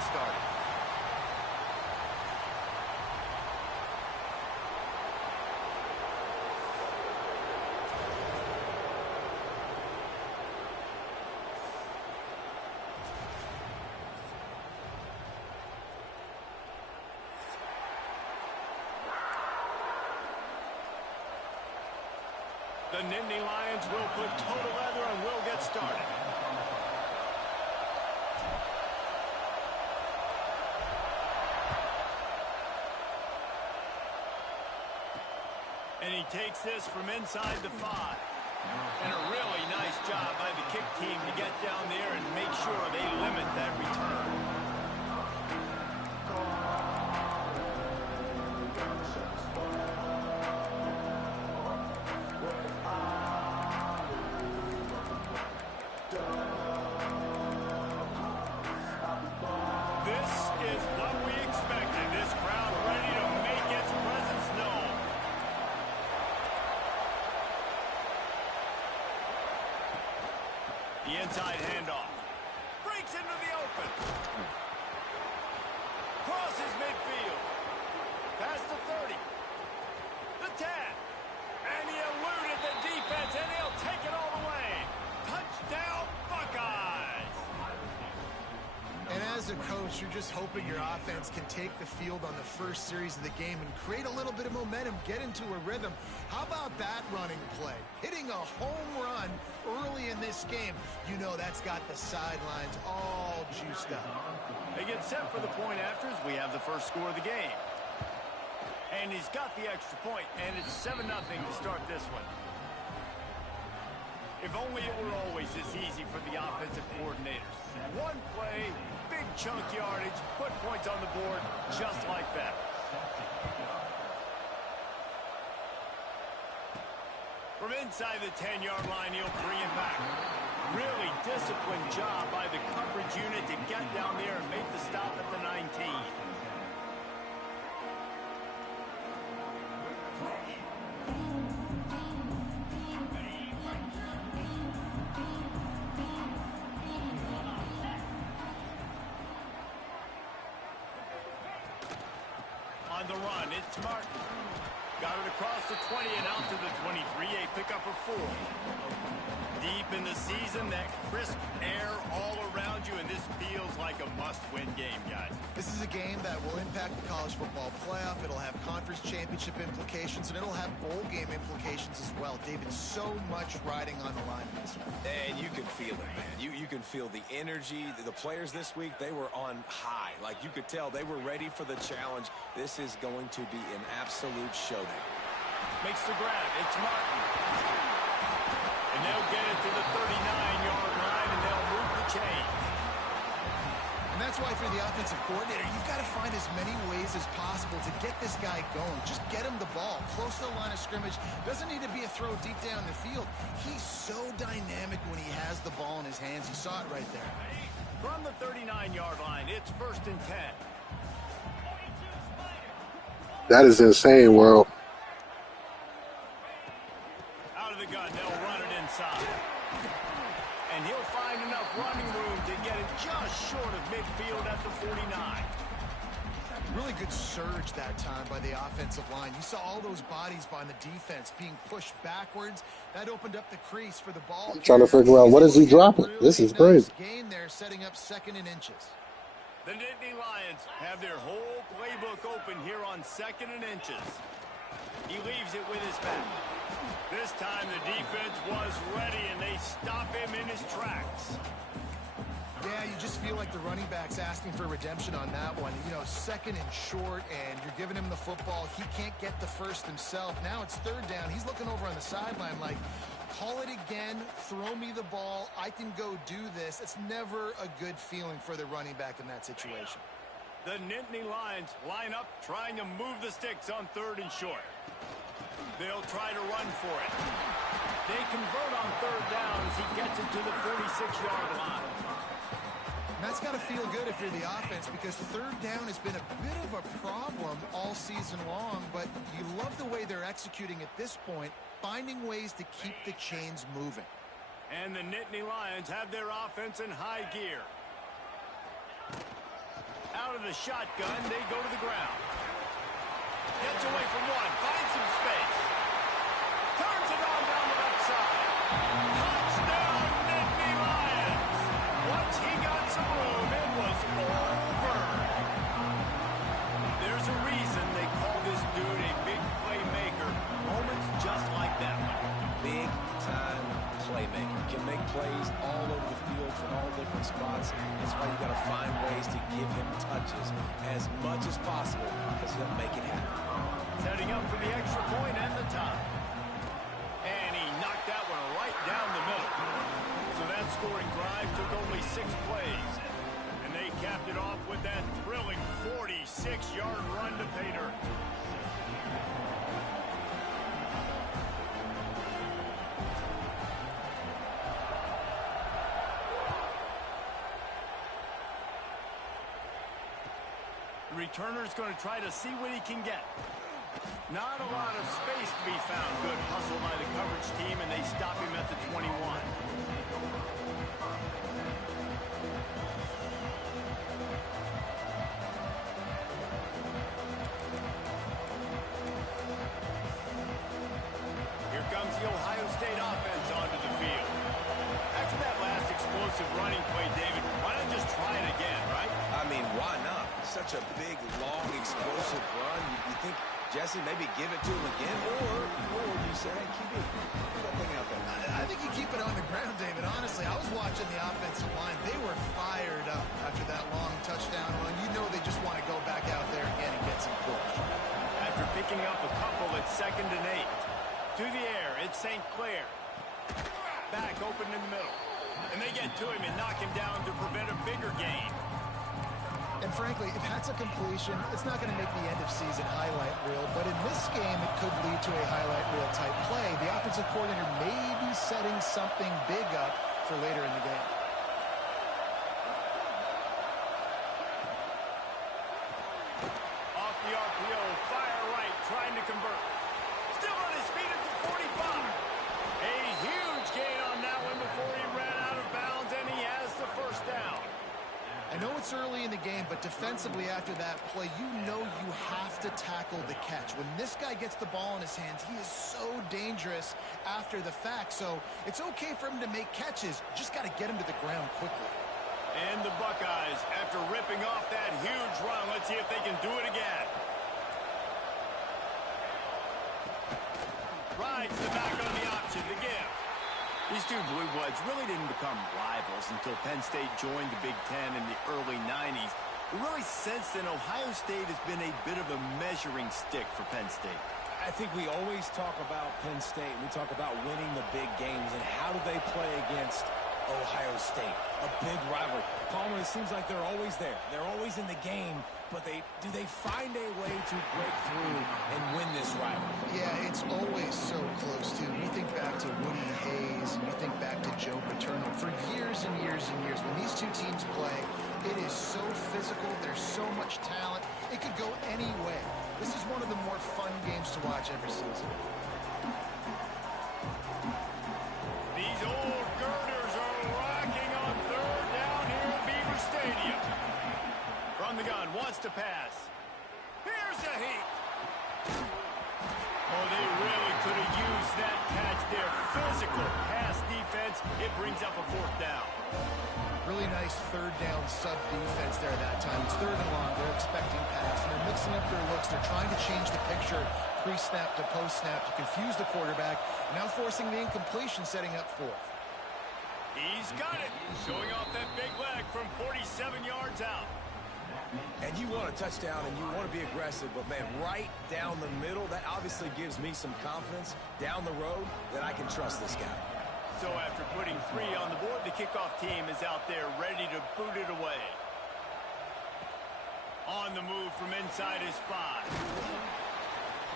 getting started. The Nittany Lions will put total leather and will get started. And he takes this from inside the 5. And a really nice job by the kick team to get down there and make sure they limit that return. The inside handoff. Breaks into the open. Crosses midfield. Past the 30. The 10. And he eluded the defense, and he'll take it all the way. Touchdown, Buckeyes. And as a coach, you're just hoping your offense can take the field on the first series of the game and create a little bit of momentum, get into a rhythm. How about that running play? Hitting a home run early in this game. You know that's got the sidelines all juiced up. They get set for the point afters. We have the first score of the game. And he's got the extra point, and it's 7-0 to start this one. If only it were always this easy for the offensive coordinators. One play, big chunk yardage, put points on the board just like that. From inside the 10-yard line, he'll bring it back. Really disciplined job by the coverage unit to get down there and make the stop at the 19. On the run, it's Martin. Got it across the 20 and out to the 23. A pickup of 4. Deep in the season, that crisp air all around you, and this feels like a must-win game, guys. This is a game that will impact the college football playoff. It'll have conference championship implications, and it'll have bowl game implications as well. David, so much riding on the line in this one. And you can feel it, man. You can feel the energy. The players this week, they were on high. Like, you could tell they were ready for the challenge. This is going to be an absolute showdown. Makes the grab. It's Martin. And they'll get it to the 39-yard line, and they'll move the chains. And that's why for the offensive coordinator, you've got to find as many ways as possible to get this guy going. Just get him the ball close to the line of scrimmage. Doesn't need to be a throw deep down the field. He's so dynamic when he has the ball in his hands. You saw it right there. From the 39-yard line, it's 1st and 10. That is insane, world. Out of the gun, they'll run it inside. And he'll find enough running room to get it just short of midfield at the 49. Really good surge that time by the offensive line. You saw all those bodies by the defense being pushed backwards. That opened up the crease for the ball. I'm trying to figure out what is he dropping. This is crazy. Gain there, setting up 2nd and inches. The Nittany Lions have their whole playbook open here on 2nd and inches. He leaves it with his back. This time the defense was ready, and they stop him in his tracks. Yeah, you just feel like the running back's asking for redemption on that one. You know, 2nd and short, and you're giving him the football. He can't get the first himself. Now it's 3rd down. He's looking over on the sideline like, call it again, throw me the ball, I can go do this. It's never a good feeling for the running back in that situation. The Nittany Lions line up trying to move the sticks on 3rd and short. They'll try to run for it. They convert on 3rd down as he gets it to the 46-yard line. And that's got to feel good if you're the offense, because 3rd down has been a bit of a problem all season long, but you love the way they're executing at this point, finding ways to keep the chains moving. And the Nittany Lions have their offense in high gear. Out of the shotgun, they go to the ground. Gets away from one, finds some space. Turns it on down the left side. Touchdown, Nittany Lions. Once he got some room, it was over. There's a reason they call this dude a big playmaker. Moments just like that one. Big-time playmaker. Can make plays all over the field from all different spots. That's why you got to find ways to give him touches as much as possible because he'll make it happen. Setting up for the extra point and the tie. And he knocked that one right down the middle. So that scoring drive took only 6 plays. And they capped it off with that thrilling 46-yard run to pay dirt. The returner's going to try to see what he can get. Not a lot of space to be found. Good hustle by the coverage team, and they stop him at the 21. Here comes the Ohio State offense onto the field. After that last explosive running play, David, why not just try it again, right? I mean, why not? Such a big, long, explosive run. You think, Jesse, maybe give it to him again? Or you say, hey, keep that thing out there. I think you keep it on the ground, David. Honestly, I was watching the offensive line. They were fired up after that long touchdown run. You know they just want to go back out there again and get some push. After picking up a couple at 2nd and 8. To the air, it's St. Clair. Back open in the middle. And they get to him and knock him down to prevent a bigger gain. And frankly, if that's a completion, it's not going to make the end-of-season highlight reel. But in this game, it could lead to a highlight reel type play. The offensive coordinator may be setting something big up for later in the game. Off the RPO, fire right, trying to convert. Still on his feet at the 45. A huge gain on that one before he ran out of bounds, and he has the first down. I know it's early in the game, but defensively after that play, you know you have to tackle the catch. When this guy gets the ball in his hands, he is so dangerous after the fact. So it's okay for him to make catches. Just got to get him to the ground quickly. And the Buckeyes, after ripping off that huge run, let's see if they can do it again. Rides the back on the option to give. These two Blue Bloods really didn't become rivals until Penn State joined the Big Ten in the early 90s. But really, since then, Ohio State has been a bit of a measuring stick for Penn State. I think we always talk about Penn State. We talk about winning the big games, and how do they play against Ohio State? A big rivalry. Palmer, it seems like they're always there. They're always in the game, but do they find a way to break through and win this rivalry? Yeah, it's always so close, too. You think back to Woody Hayes, and you think back to Joe Paterno. For years and years and years, when these two teams play, it is so physical. There's so much talent. It could go any way. This is one of the more fun games to watch every season. These old girders are rocking on 3rd down here at Beaver Stadium. From the gun, wants to pass. Here's a heat. Oh, they really could have used that catch there. Physical pass defense. It brings up a 4th down. Really nice 3rd down sub defense there that time. It's 3rd and long. They're expecting pass. And they're mixing up their looks. They're trying to change the picture pre-snap to post-snap to confuse the quarterback. Now forcing the incompletion, setting up 4th. He's got it. Showing off that big leg from 47 yards out. And you want a touchdown and you want to be aggressive, but man, right down the middle, that obviously gives me some confidence down the road that I can trust this guy. So after putting 3 on the board, the kickoff team is out there ready to boot it away. On the move from inside his 5.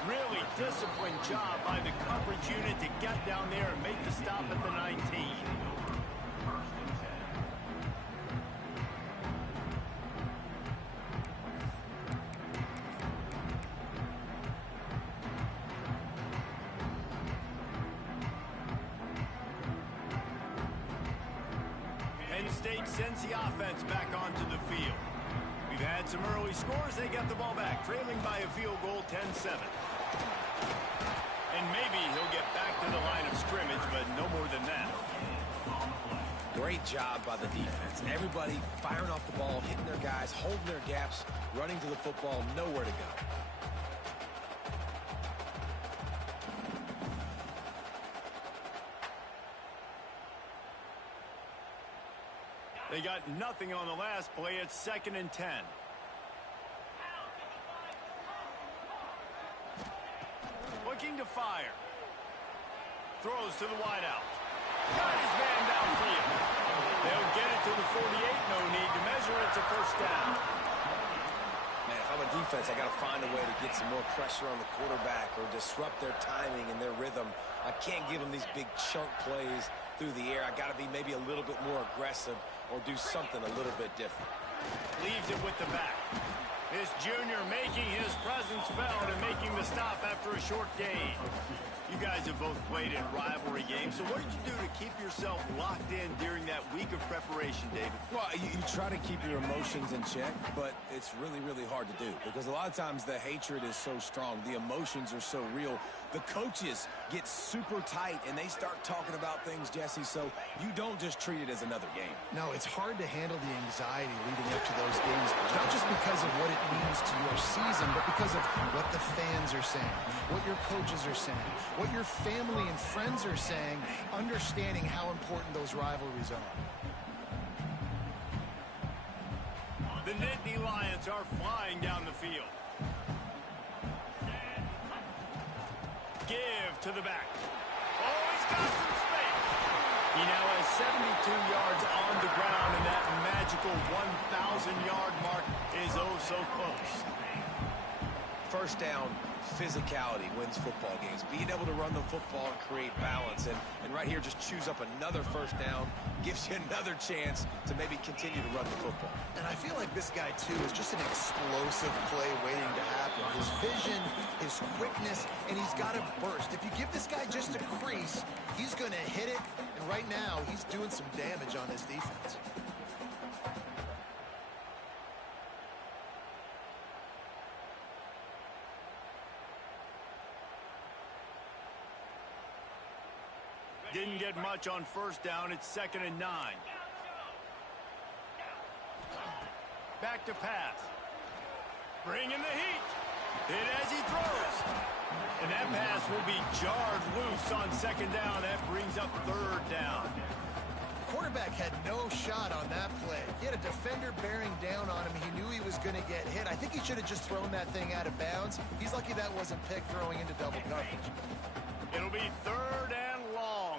Really disciplined job by the coverage unit to get down there and make the stop at the 19. Penn State sends the offense back onto the field. We've had some early scores. They got the ball back, trailing by a field goal, 10-7. And maybe he'll get back to the line of scrimmage, but no more than that. Great job by the defense. Everybody firing off the ball, hitting their guys, holding their gaps, running to the football, nowhere to go. They got nothing on the last play. It's 2nd and 10. Looking to fire. Throws to the wideout. Got his man downfield. They'll get it to the 48. No need to measure. It's a first down. Man, if I'm a defense, I got to find a way to get some more pressure on the quarterback or disrupt their timing and their rhythm. I can't give them these big chunk plays through the air. I got to be maybe a little bit more aggressive or do something a little bit different. Leaves it with the back. This junior making his presence felt and making the stop after a short gain. You guys have both played in rivalry games, so what did you do to keep yourself locked in during that week of preparation, David? Well, you try to keep your emotions in check, but it's really, really hard to do because a lot of times the hatred is so strong, the emotions are so real. The coaches get super tight and they start talking about things, Jesse, so you don't just treat it as another game. No, it's hard to handle the anxiety leading up to those games, not just because of what it means to your season, but because of what the fans are saying, what your coaches are saying, what your family and friends are saying, understanding how important those rivalries are. The Nittany Lions are flying down the field. Give to the back. Oh, he's got some space. He now has 72 yards on the ground, and that magical 1,000-yard mark is oh so close. First down, physicality wins football games. Being able to run the football and create balance. And right here, just choose up another first down, gives you another chance to maybe continue to run the football. And I feel like this guy, too, is just an explosive play waiting to happen. His vision, his quickness, and he's got a burst. If you give this guy just a crease, he's going to hit it. And right now, he's doing some damage on this defense. Didn't get much on first down. It's 2nd and 9. Back to pass. Bringing the heat. Hit as he throws. And that pass will be jarred loose on 2nd down. That brings up 3rd down. Quarterback had no shot on that play. He had a defender bearing down on him. He knew he was going to get hit. I think he should have just thrown that thing out of bounds. He's lucky that wasn't picked throwing into double coverage. It'll be 3rd and long.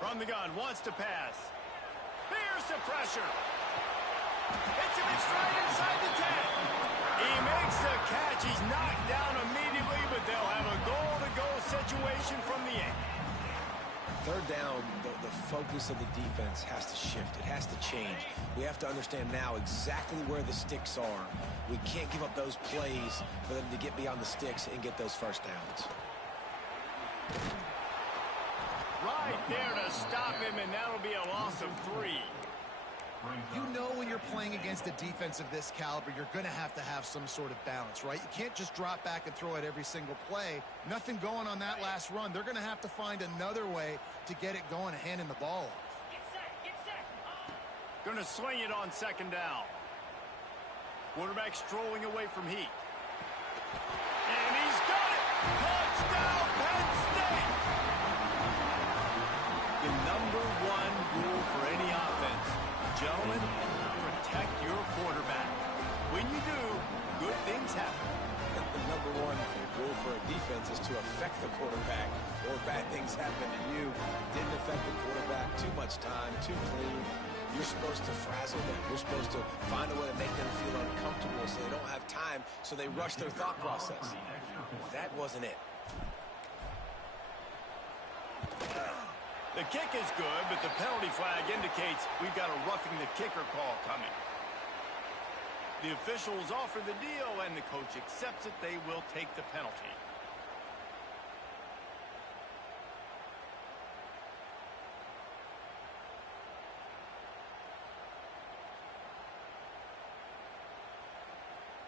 From the gun, wants to pass. Here's the pressure. Hits him in stride inside the 10. He makes the catch. He's knocked down immediately, but they'll have a goal-to-go situation from the 8. Third down, the focus of the defense has to shift. It has to change. We have to understand now exactly where the sticks are. We can't give up those plays for them to get beyond the sticks and get those first downs. Right there to stop him, and that'll be a loss of 3. You know when you're playing against a defense of this caliber, you're going to have some sort of balance, right? You can't just drop back and throw it every single play. Nothing going on that last run. They're going to have to find another way to get it going, handing the ball off. Get set. Going to swing it on 2nd down. Quarterback strolling away from heat. And he's got it! Touchdown, Penn State! The number 1 rule for any offense, gentlemen, protect your quarterback. When you do, good things happen. The number 1 rule for a defense is to affect the quarterback, or bad things happen to you. Didn't affect the quarterback, too much time, too clean. You're supposed to frazzle them. You're supposed to find a way to make them feel uncomfortable so they don't have time, so they rush their thought process. That wasn't it. The kick is good, but the penalty flag indicates we've got a roughing the kicker call coming. The officials offer the deal, and the coach accepts it. They will take the penalty.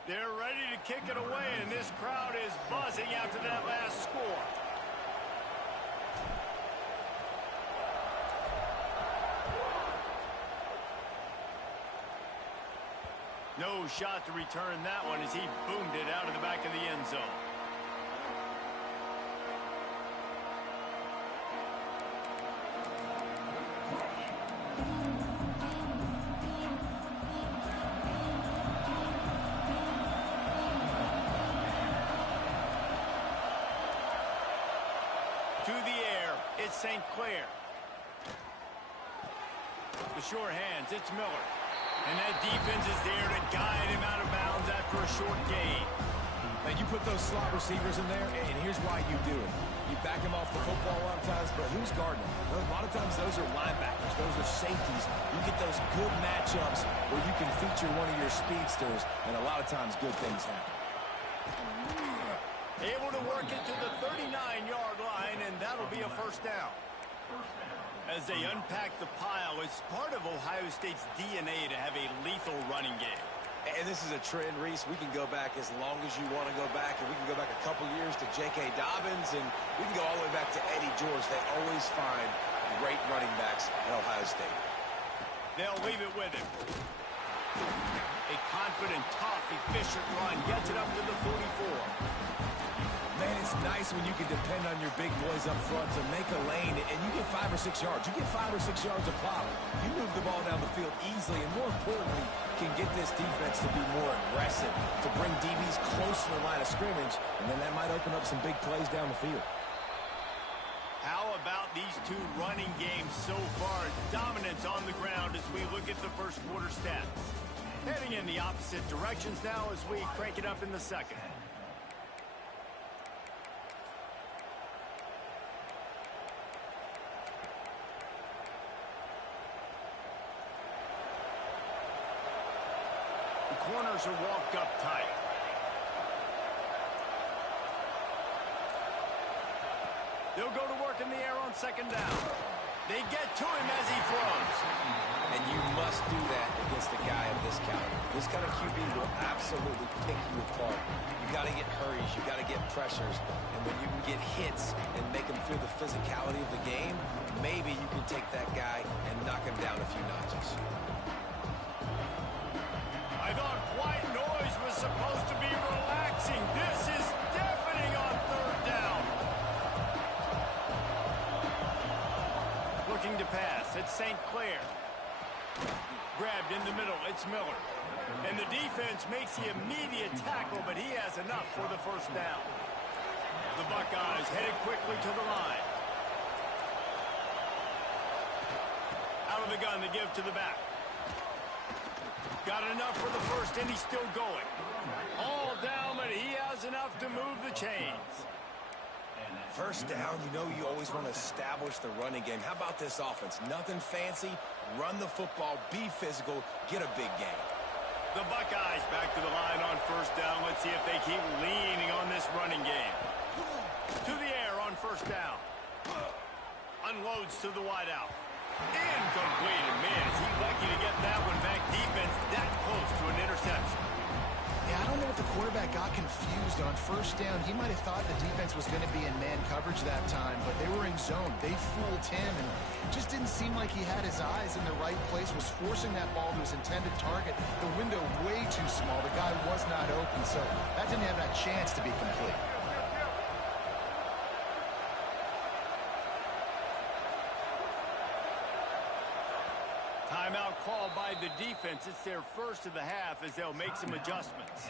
They're ready to kick it away, and this crowd is buzzing after that last score. No shot to return that one as he boomed it out of the back of the end zone. To the air, it's St. Clair. The short hands, it's Miller. And that defense is there to guide him out of bounds after a short gain. And you put those slot receivers in there, and here's why you do it. You back him off the football a lot of times, but who's guarding him? A lot of times those are linebackers. Those are safeties. You get those good matchups where you can feature one of your speedsters, and a lot of times good things happen. Able to work it to the 39-yard line, and that'll be a first down. As they unpack the pile, it's part of Ohio State's DNA to have a lethal running game. And this is a trend, Reese. We can go back as long as you want to go back, and we can go back a couple years to J.K. Dobbins, and we can go all the way back to Eddie George. They always find great running backs at Ohio State. They'll leave it with him. A confident, tough, efficient run gets it up to the 44. Man, it's nice when you can depend on your big boys up front to make a lane, and you get 5 or 6 yards. You get 5 or 6 yards a pop. You move the ball down the field easily, and more importantly, can get this defense to be more aggressive, to bring DBs close to the line of scrimmage, and then that might open up some big plays down the field. How about these two running games so far? Dominance on the ground as we look at the first quarter stats. Heading in the opposite directions now as we crank it up in the second. Corners are walked up tight. They'll go to work in the air on second down. They get to him as he throws. And you must do that against a guy of this caliber. This kind of QB will absolutely pick you apart. You got to get hurries. You got to get pressures. And when you can get hits and make him feel the physicality of the game, maybe you can take that guy and knock him down a few notches. I thought white noise was supposed to be relaxing. This is deafening on third down. Looking to pass. It's St. Clair. Grabbed in the middle. It's Miller. And the defense makes the immediate tackle, but he has enough for the first down. The Buckeyes headed quickly to the line. Out of the gun to give to the back. Got enough for the first, and he's still going. All down, but he has enough to move the chains. First down, you know you always want to establish the running game. How about this offense? Nothing fancy. Run the football, be physical, get a big gain. The Buckeyes back to the line on first down. Let's see if they keep leaning on this running game. To the air on first down. Unloads to the wideout. Incomplete, and man, is he lucky to get that one back. Defense that close to an interception. Yeah, I don't know if the quarterback got confused on first down. He might have thought the defense was going to be in man coverage that time, but they were in zone. They fooled him, and just didn't seem like he had his eyes in the right place, was forcing that ball to his intended target. The window way too small. The guy was not open, so that didn't have that chance to be complete. Timeout called by the defense. It's their first of the half as they'll make some adjustments.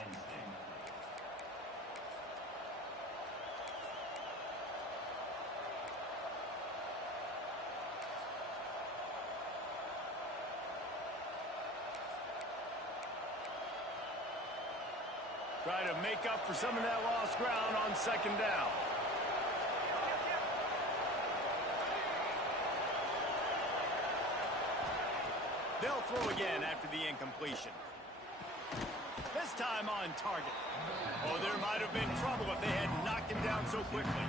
Try to make up for some of that lost ground on second down. They'll throw again after the incompletion. This time on target. Oh, there might have been trouble if they had knocked him down so quickly.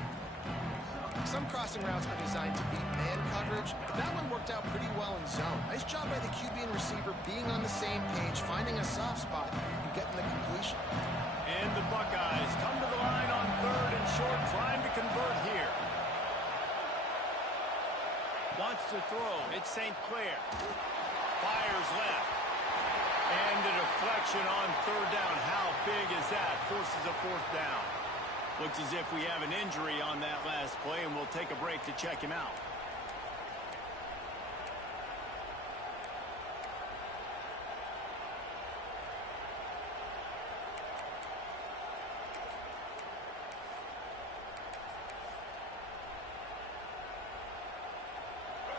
Some crossing routes are designed to beat man coverage, but that one worked out pretty well in zone. Nice job by the QB and receiver being on the same page, finding a soft spot, and getting the completion. And the Buckeyes come to the line on 3rd and short, trying to convert here. Wants to throw. It's St. Clair. Fires left. And the deflection on 3rd down. How big is that? Forces a 4th down. Looks as if we have an injury on that last play, and we'll take a break to check him out.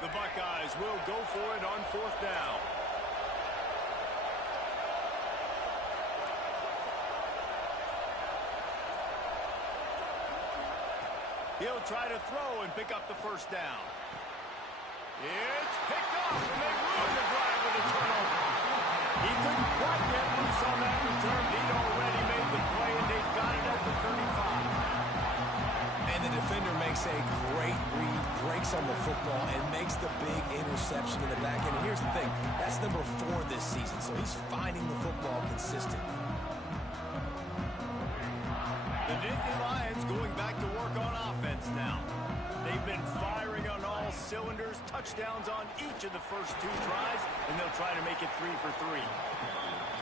The Buckeyes will go for it on 4th down. He'll try to throw and pick up the 1st down. It's picked off, and they ruin the drive with a turnover. He couldn't quite get loose on that return. He'd already made the play, and they've got it at the 35. And the defender makes a great read, breaks on the football, and makes the big interception in the back end. And here's the thing, that's number 4 this season, so he's finding the football consistently. The Nittany Lions going back to work on offense now. They've been firing on all cylinders, touchdowns on each of the first 2 drives, and they'll try to make it 3 for 3.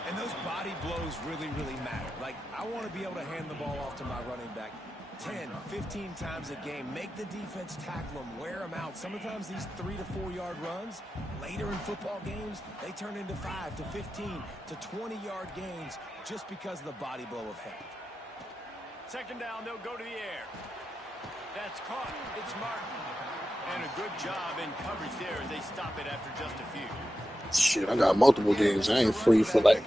And those body blows really, really matter. Like, I want to be able to hand the ball off to my running back 10, 15 times a game. Make the defense tackle them, wear them out. Sometimes these 3 to 4 yard runs, later in football games, they turn into 5 to 15 to 20 yard gains just because of the body blow effect. 2nd down, they'll go to the air. That's caught. It's Martin. And a good job in coverage there as they stop it after just a few. Shit, I got multiple games. I ain't free for like,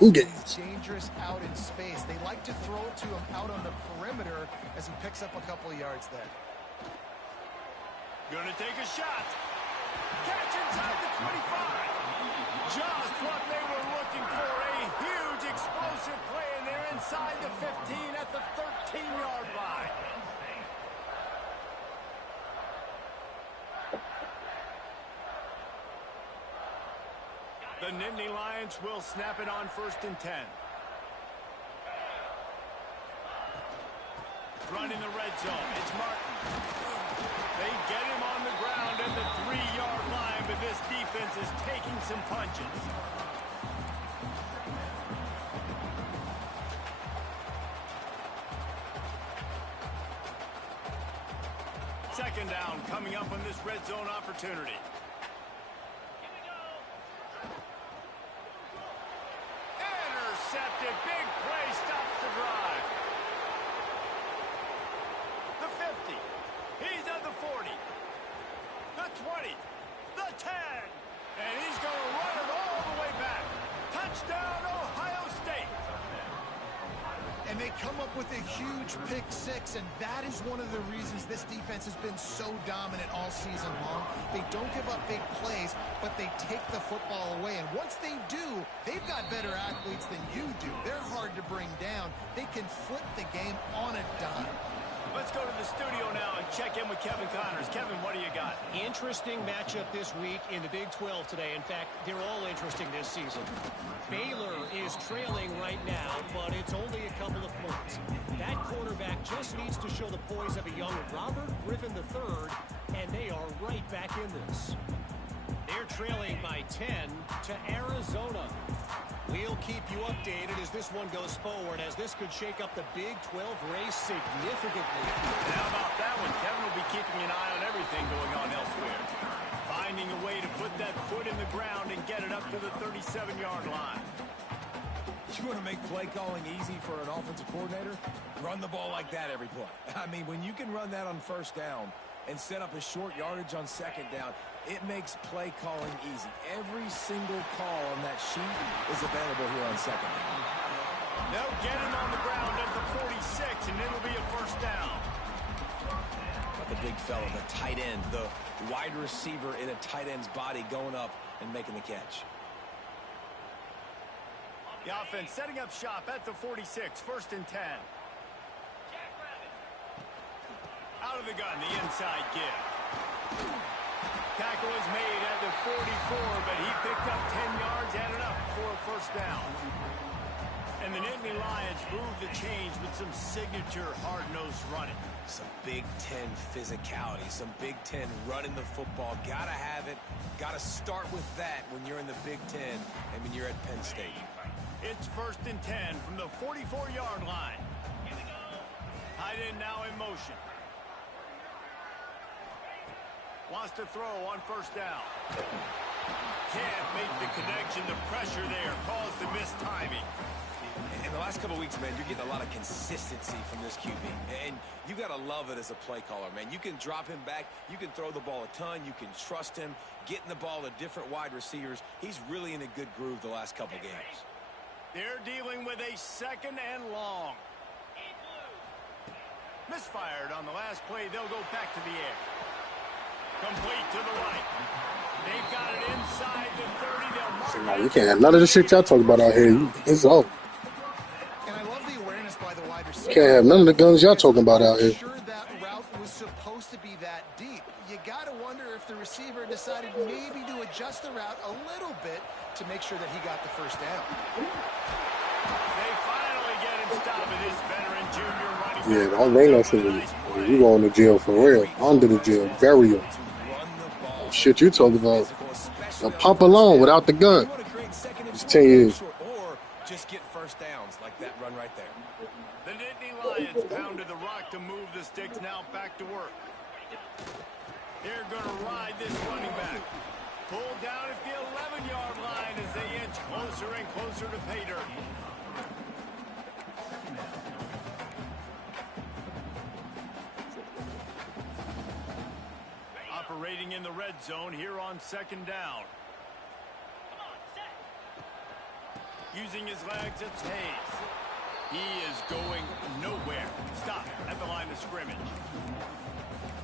who games? Dangerous out in space. They like to throw it to him out on the perimeter as he picks up a couple of yards there. Gonna take a shot. Catch inside the 25. Just what they were looking for. A huge explosive play, and they're inside the 15 at the 13-yard line. The Nittany Lions will snap it on 1st and 10. Run in the red zone. It's Martin. They get him on the ground at the 3-yard line, but this defense is taking some punches. Second down coming up on this red zone opportunity. Intercepted. Big play stops the drive. The 50. He's at the 40. The 20. The 10. And he's going to run it all the way back. Touchdown, Ohio State. And they come up with a huge pick 6, and that is one of the reasons this defense has been so dominant all season long. They don't give up big plays, but they take the football away. And once they do, they've got better athletes than you do. They're hard to bring down. They can flip the game on a dime. Let's go to the studio now and check in with Kevin Connors. Kevin, what do you got? Interesting matchup this week in the Big 12 today. In fact, they're all interesting this season. Baylor is trailing right now, but it's only a couple of points. That quarterback just needs to show the poise of a young Robert Griffin III, and they are right back in this. They're trailing by 10 to Arizona. We'll keep you updated as this one goes forward, as this could shake up the Big 12 race significantly. How about that one? Kevin will be keeping an eye on everything going on elsewhere. Finding a way to put that foot in the ground and get it up to the 37-yard line. You want to make play calling easy for an offensive coordinator? Run the ball like that every play. I mean, when you can run that on 1st down and set up a short yardage on 2nd down, it makes play calling easy. Every single call on that sheet is available here on 2nd down. They'll get him on the ground at the 46, and it'll be a 1st down. Got the big fella, the tight end, the wide receiver in a tight end's body going up and making the catch. The offense setting up shop at the 46, 1st and 10. Out of the gun, the inside give. Tackle is made at the 44, but he picked up 10 yards and enough for a first down. And the Nittany Lions move the chains with some signature hard-nosed running. Some Big Ten physicality, some Big Ten running the football. Gotta have it. Gotta start with that when you're in the Big Ten and when you're at Penn State. It's 1st and 10 from the 44-yard line. Tight end now in motion. Wants to throw on first down. Can't make the connection. The pressure there caused the missed timing. In the last couple of weeks, man, you're getting a lot of consistency from this QB. And you got to love it as a play caller, man. You can drop him back. You can throw the ball a ton. You can trust him. Getting the ball to different wide receivers. He's really in a good groove the last couple games. They're dealing with a 2nd and long. Misfired on the last play. They'll go back to the air. Complete to the right. They've got it inside the 30. They'll mark So now you can't have none of the shit y'all talk about out here. It's all. And I love the awareness by the wide receiver. Can't have none of the guns y'all talking about out here. Sure, that route was supposed to be that deep. You got to wonder if the receiver decided maybe to adjust the route a little bit to make sure that he got the first down. They finally get him stopped with this veteran junior running back. Yeah, don't bring that shit. You going to jail for real. Under the jail. Burial. Shit you talking about. A pump alone without the gun. It's 10 years. Or just get first downs like that run right there. The Nittany Lions pounded the rock to move the sticks. Now back to work. They're going to ride this running back. Pulled down at the 11-yard line as they inch closer and closer to pay dirt. Operating in the red zone here on 2nd down. Using his legs, it's Hayes. He is going nowhere. Stop at the line of scrimmage.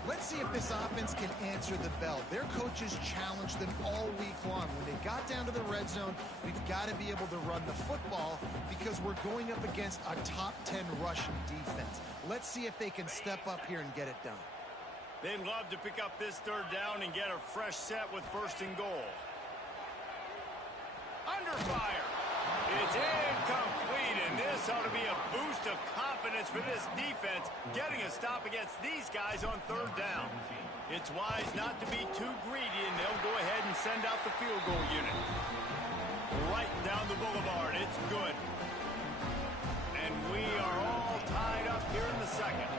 Let's see if this offense can answer the bell. Their coaches challenged them all week long. When they got down to the red zone, we've got to be able to run the football because we're going up against a top 10 rushing defense. Let's see if they can step up here and get it done. They'd love to pick up this 3rd down and get a fresh set with 1st and goal. Under fire. It's incomplete, and this ought to be a boost of confidence for this defense, getting a stop against these guys on 3rd down. It's wise not to be too greedy, and they'll go ahead and send out the field goal unit. Right down the boulevard. It's good. And we are all tied up here in the 2nd.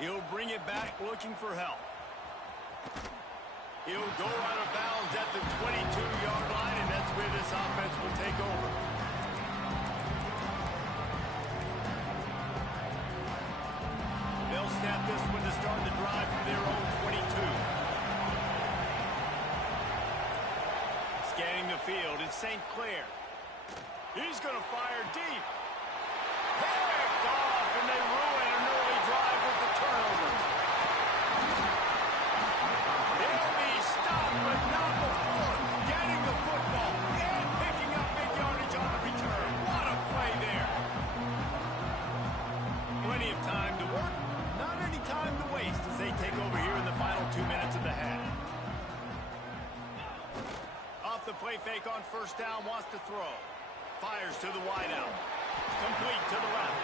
He'll bring it back looking for help. He'll go out of bounds at the 22-yard line, and that's where this offense will take over. They'll snap this one to start the drive from their own 22. Scanning the field, it's St. Clair. He's going to fire deep. Picked off, and they ruin an early drive with the turnover. They'll be stopped, but not before getting the football and picking up big yardage on the return. What a play there. Plenty of time to work, not any time to waste as they take over here in the final 2 minutes of the half. Off the play fake on 1st down, wants to throw. Fires to the wideout. Complete to the left.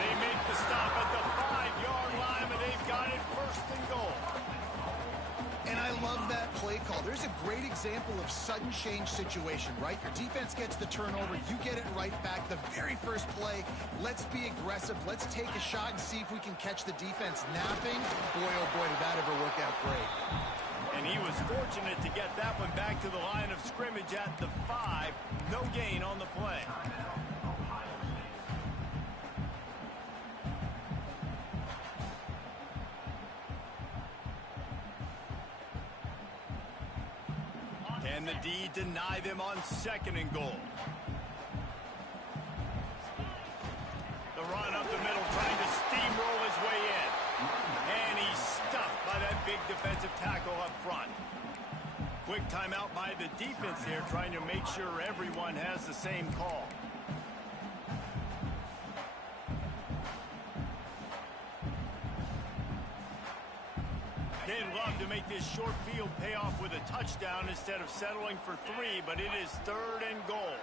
They make the stop at the 5-yard line, but they've got it 1st and goal. And I love that play call. There's a great example of sudden change situation, right? Your defense gets the turnover. You get it right back. The very first play, let's be aggressive. Let's take a shot and see if we can catch the defense napping. Boy, oh boy, did that ever work out great. And he was fortunate to get that one back to the line of scrimmage at the 5. No gain on the play. Can the D deny them on 2nd and goal? The run up the middle, trying to steamroll his way in. And he's stuffed by that big defensive tackle up front. Quick timeout by the defense here, trying to make sure everyone has the same call. They'd love to make this short field pay off with a touchdown instead of settling for 3, but it is 3rd and goal.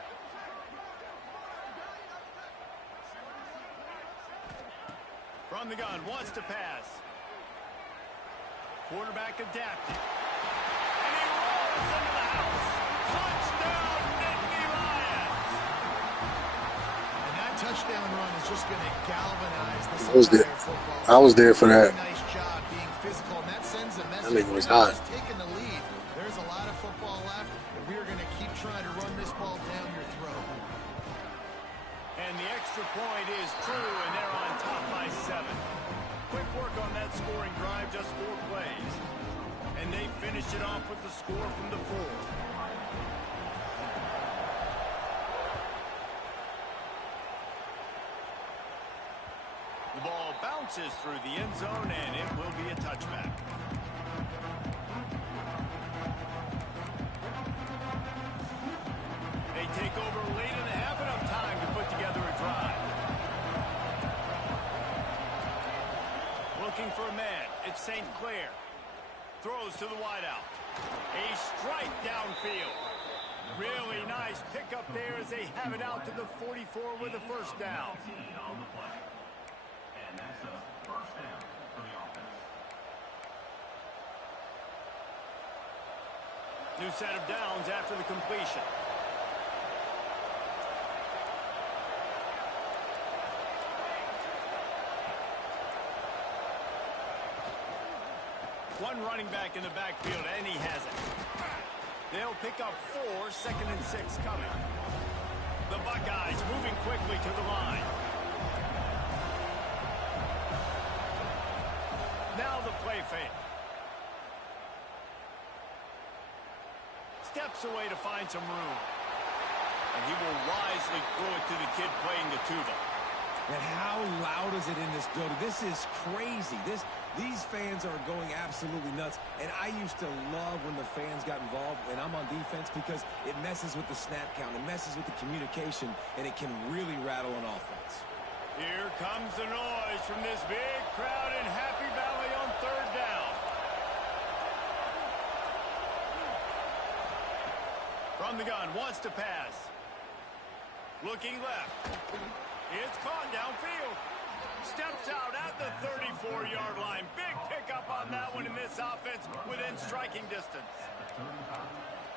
From the gun, wants to pass. Quarterback adapted. And he rolls into the house. Touchdown, Nittany Lions! And that touchdown run is just going to galvanize this there. entire football. I was there for that. Nice job being physical, and that sends a message. That nigga was We're not hot. just taking the lead. There's a lot of football left, and we are going to keep trying to run this ball down your throat. And the extra point is true, and they're on top by 7. Quick work on that scoring drive, just 4 plays. And they finish it off with the score from the 4. The ball bounces through the end zone, and it will be a touchback. They take over late in the half, enough time to put together a drive. Looking for a man. It's St. Clair. Throws to the wideout. A strike downfield. Really nice pickup there as they have it out to the 44 with a first down. New set of downs after the completion. One running back in the backfield, and he has it. They'll pick up 4, 2nd and 6 coming. The Buckeyes moving quickly to the line. Now the play fake. Steps away to find some room. And he will wisely throw it to the kid playing the tuba. And how loud is it in this building? This is crazy. These fans are going absolutely nuts. And I used to love when the fans got involved, and I'm on defense, because it messes with the snap count. It messes with the communication, and it can really rattle an offense. Here comes the noise from this big crowd in Happy Valley on 3rd down. From the gun, wants to pass. Looking left. It's caught downfield. Steps out at the 34-yard line. Big pickup on that one in this offense within striking distance.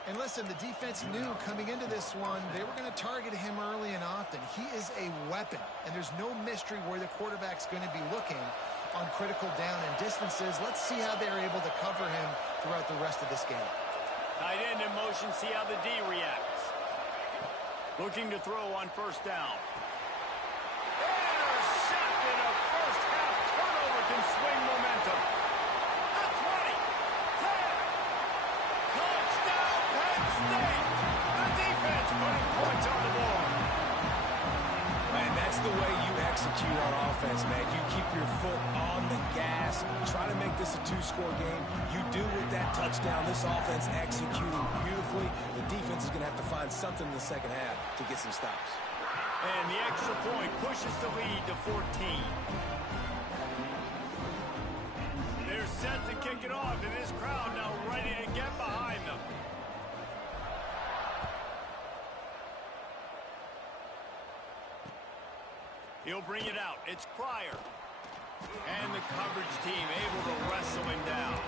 And listen, the defense knew coming into this one, they were going to target him early and often. He is a weapon, and there's no mystery where the quarterback's going to be looking on critical down and distances. Let's see how they're able to cover him throughout the rest of this game. Tight end in motion, see how the D reacts. Looking to throw on 1st down. Intercepted, a first half turnover can swing momentum. The 20, 10, touchdown Penn State. The defense putting points on the board. Man, that's the way you execute on offense, man. You keep your foot on the gas, try to make this a 2-score game. You do with that touchdown. This offense executing beautifully. The defense is going to have to find something in the second half to get some stops. And the extra point pushes the lead to 14. They're set to kick it off, and this crowd now ready to get behind them. He'll bring it out. It's Pryor. And the coverage team able to wrestle him down.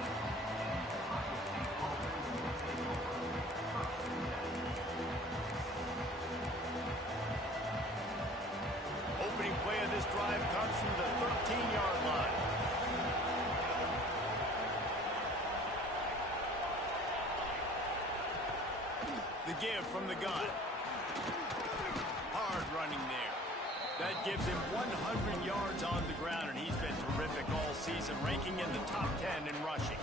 Opening play of this drive comes from the 13-yard line. The give from the gun. Hard running there. That gives him 100 yards on the ground, and he's been terrific all season, ranking in the top 10 in rushing.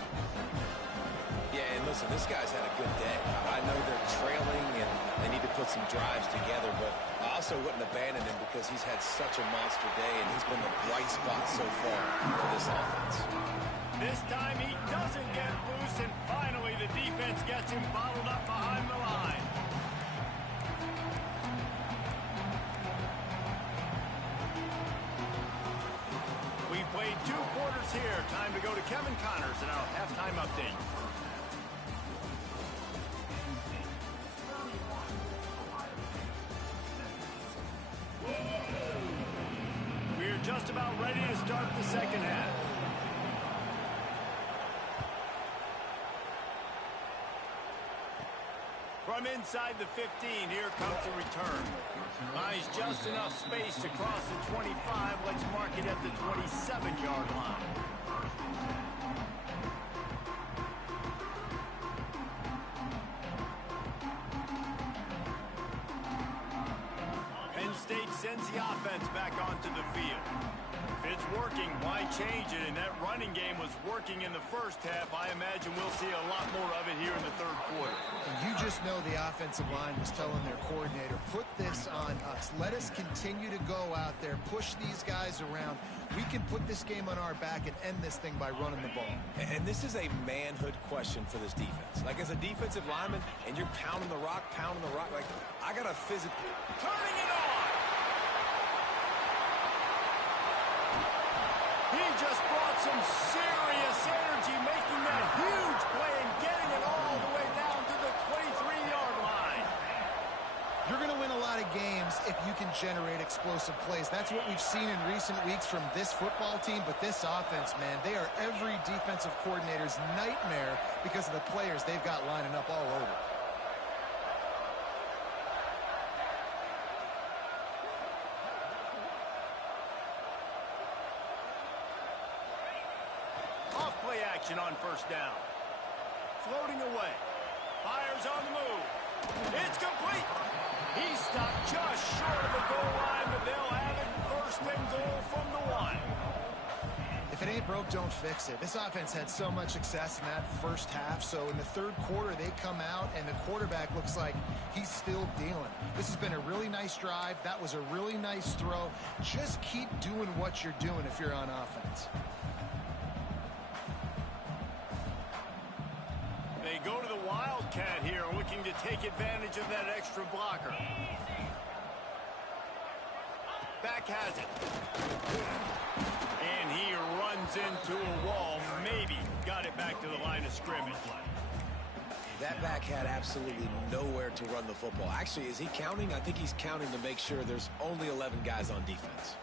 Yeah, and listen, this guy's had a good day. I know they're trailing, and they need to put some drives together, but I also wouldn't abandon him because he's had such a monster day, and he's been the bright spot so far for this offense. This time he doesn't get loose, and finally the defense gets him bottled up behind the line. We've played 2 quarters here. Time to go to Kevin Connors in our halftime update. We're just about ready to start the second half. From inside the 15, here comes the return. Buys just enough space to cross the 25. Let's mark it at the 27-yard line. Penn State sends the offense back onto the field. If it's working, why change it? And that running game was working in the first half. I imagine we'll see a lot more of it here in the third quarter. And you just know the offensive line was telling their coordinator, put this on us. Let us continue to go out there, push these guys around. We can put this game on our back and end this thing by running the ball. And this is a manhood question for this defense. Like, as a defensive lineman, and you're pounding the rock, like, I got to physically... Turning it on! He just brought some serious energy, making that huge play and getting it all the way down to the 23-yard line. You're going to win a lot of games if you can generate explosive plays. That's what we've seen in recent weeks from this football team, but this offense, man, they are every defensive coordinator's nightmare because of the players they've got lining up all over. Off-play action on first down. Floating away. Fires on the move. It's complete. He stopped just short of the goal line, but they'll have it first and goal from the 1. If it ain't broke, don't fix it. This offense had so much success in that first half, so in the third quarter, they come out, and the quarterback looks like he's still dealing. This has been a really nice drive. That was a really nice throw. Just keep doing what you're doing if you're on offense. They go to the Wildcat here, looking to take advantage of that extra blocker. Back has it. And he runs into a wall. Maybe got it back to the line of scrimmage. That back had absolutely nowhere to run the football. Actually, is he counting? I think he's counting to make sure there's only 11 guys on defense.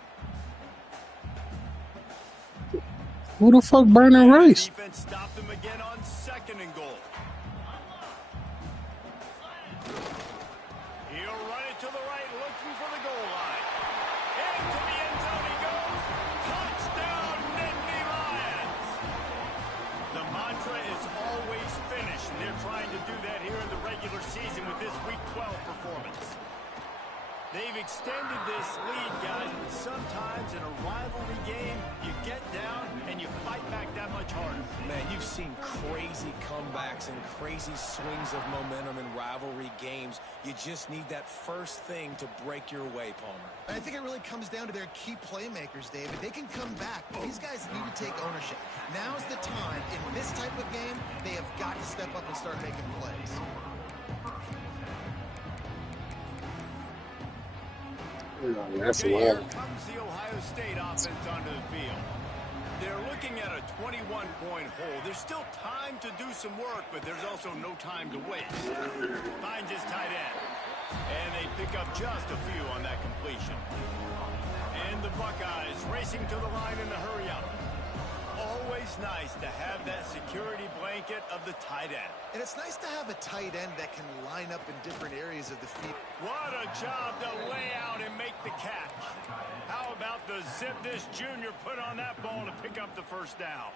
Who the fuck burning rice? Defense stopped them again on second and goal. He'll run it to the right, looking for the goal line. Into the end zone he goes. Touchdown, Nittany Lions. The mantra is always finish, and they're trying to do that here in the regular season with this Week 12 performance. They've extended this lead, guys, but sometimes in a rivalry game, you get down and you fight back that much harder. Man, you've seen crazy comebacks and crazy swings of momentum in rivalry games. You just need that first thing to break your way, Palmer. I think it really comes down to their key playmakers, David. They can come back, but these guys need to take ownership. Now's the time. In this type of game, they have got to step up and start making plays. That's Okay, here wild. comes the Ohio State offense onto the field. They're looking at a 21-point hole. There's still time to do some work, but there's also no time to waste. Finds his tight end. And they pick up just a few on that completion. And the Buckeyes racing to the line in the hurry up. Always nice to have that security blanket of the tight end. And it's nice to have a tight end that can line up in different areas of the field. What a job to lay out and make the catch. How about the zip this junior put on that ball to pick up the first down?